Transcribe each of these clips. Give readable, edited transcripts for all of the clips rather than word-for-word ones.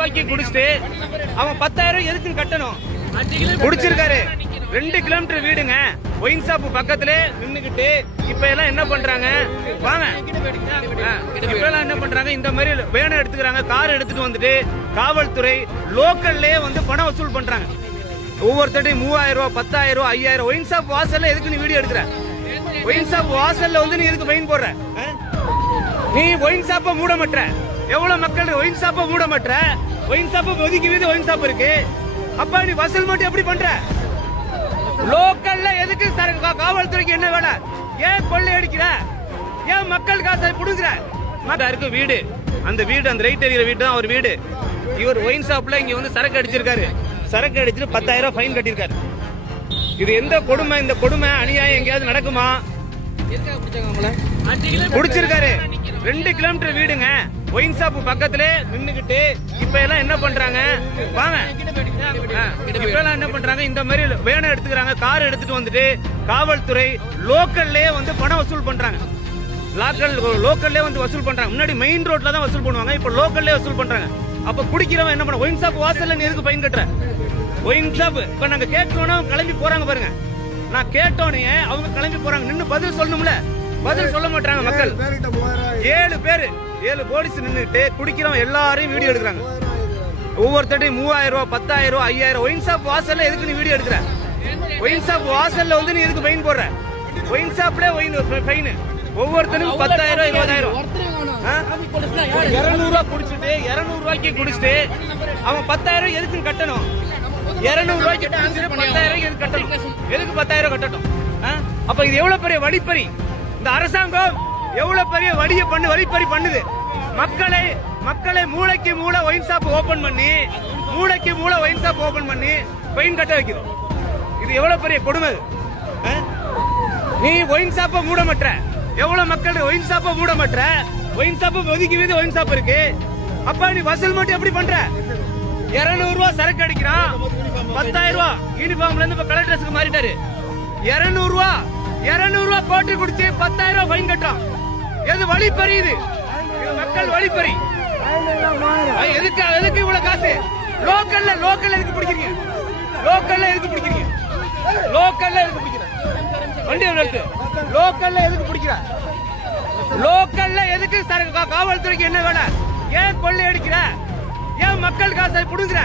ரூபாய்க்கு குடிச்சிட்டு அவன் 10,000 எதுக்கு கட்டணும்? குடிச்சிருக்காரு. 2 கிலோமீட்டர் வீடுங்க. ஒயின் ஷாப் பக்கத்திலே நின்னுகிட்டு இப்ப எல்லாம் என்ன பண்றாங்க? வாங்க, இப்ப எல்லாம் என்ன பண்றாங்க? இந்த மாதிரி வேனை எடுத்துக்கிறாங்க, கார் எடுத்துட்டு வந்துட்டு காவல்துறை லோக்கல்லே வந்து பணம் வசூல் பண்றாங்க. ஒவ்வொருத்தட்டையும் 3000 ரூபாய், 10,000 ரூபாய், 5,000. ஒயின் ஷாப் வாசல்ல எதுக்கு நீ வீடியோ எடுக்கிற? ஒயின் ஷாப் வாசல்ல வந்து நீ எதுக்கு ஃபைன் போடுற? நீ ஒயின் ஷாப்ப மூட மாட்டற. எவ்வளவு மக்கள் ஒயின் ஷாப்ப மூட மாட்டற? ஒயின் ஷாப் ஒதுக்கி வீடு ஒயின் ஷாப் இருக்கு. அப்ப நீ வசூல் மட்டும் எப்படி பண்ற? லோக்கல்ல எதுக்கு காவல்துறைக்கு என்ன வேலை? ஏன் கொள்ளை அடிக்கிற? ஏன் மக்கள் காசை புடுங்குற? இருக்கு வீடு, அந்த வீடு, அந்த ரைட் எறிகிற வீடு தான் அவர் வீடு. இவர் ஒயின் ஷாப்ல இங்க வந்து சரக்கு அடிச்சிருக்காரு. சரக்கு அடிச்சுட்டு 10,000 ஃபைன் கட்டியிருக்காரு. இது எந்த கொடுமை? இந்த கொடுமை அநியாயம் எங்கேயாவது நடக்குமா? குடிச்சிருக்காரு. 2 கிலோமீட்டர் வீடுங்க. ஒயின் ஷாப் பக்கத்திலே நின்னுகிட்டு இப்ப எல்லாம் என்ன பண்றாங்க? வாங்க, இப்ப எல்லாம் என்ன பண்றாங்க? இந்த மாதிரி வேனை எடுத்துக்கிறாங்க, கார் எடுத்துட்டு வந்துட்டு காவல்துறை லோக்கல்லே வந்து பணம் வசூல் பண்றாங்க. லோக்கல்லே வந்து வசூல் பண்றாங்க. முன்னாடி மெயின் ரோட்ல தான் வசூல் பண்ணுவாங்க, இப்ப லோக்கல்லே வசூல் பண்றாங்க. அப்ப குடிக்கிறவன் என்ன பண்ண? ஒயின் ஷாப் வாசல்ல நீ எதுக்கு ஃபைன் கட்டுற? ஒயின் ஷாப் இப்ப நாங்க கேட்கணும், கிளம்பி போறாங்க பாருங்க. நான் கேட்டோனே அவங்க கிளம்பி போறாங்க. நின்னு பதில் சொல்லணும்ல, பதில் சொல்ல மாட்டாங்க மக்கள். 7 பேரு, 7 போலீஸ் நின்னுட்டு குடிக்கிறவன் எல்லாரையும் வீடியோ எடுக்கிறாங்க. ஒவ்வொருத்தட்டையும் 3000 ரூபாய், 10,000 ரூபாய், 5,000. ஒயின் ஷாப் வாசல்ல எதுக்கு நீ வீடியோ எடுக்கிற? ஒயின் ஷாப் வாசல்ல வந்து நீ எதுக்கு ஃபைன் போடுற? ஒயின் ஷாப்ல ஃபைன் ஒவ்வொருத்தனுக்கும் 10,000 20,000. 200 ரூபாய் குடிச்சிட்டு 200 ரூபாய்க்கு குடிச்சிட்டு அவன் 10,000 எதுக்கு கட்டணும்? 200 ரூபாய்க்கு 10,000 எதுக்கு கட்டணும்? எதுக்கு 10,000 கட்டணும்? அப்ப இது எவ்வளவு பெரிய வழிப்பறி? இந்த அரசாங்கம் எவ்வளவு பெரிய வழிப்பறி பண்ணுது. மக்களை மூளைக்கு மூளை ஒயின் ஷாப் ஓபன் பண்ணி, மூளைக்கு மூளை ஒயின் ஷாப் ஓபன் பண்ணி ஃபைன் கட்ட வைக்குது. இது எவ்வளவு பெரிய கொடுமை? நீ ஒயின் ஷாப்ப மூட மாட்டற. எவ்வளவு மக்கள் ஒயின் ஷாப்ப மூட மாட்டற? ஒயின் ஷாப் ஒதுக்கி வீடு ஒயின் ஷாப் இருக்கு. அப்ப நீ வசூல் மட்டும் எப்படி பண்ற? 200 ரூபாய் சரக்கு அடிக்கிறான், 10,000 ரூபாய் யூனிஃபார்ம்ல இருந்து இப்ப கலர் ட்ரெஸ்க்கு மாறிட்டாரு. 200 ரூபாய் கோட்டை குடிச்சு 10,000 ஃபைன் கட்டுறான். எது வழிப்பறி? இது மக்கள் வழிப்பறி. எதுக்கு இவ்வளவு காசு? லோக்கல்ல எதுக்கு பிடிக்கிறீங்க? லோக்கல்ல எதுக்கு பிடிக்கிறீங்க? வண்டி இருக்கு. லோக்கல்ல எதுக்கு பிடிக்கிற? லோக்கல்ல எதுக்கு காவல்துறைக்கு என்ன வேலை? ஏன் கொள்ளை அடிக்கிற? ஏன் மக்கள் காசை புடுங்குற?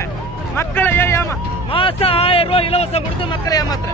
மக்களை ஏன் மாசம் 1000 ரூபாய் இலவசம் கொடுத்து மக்களை ஏமாத்துற?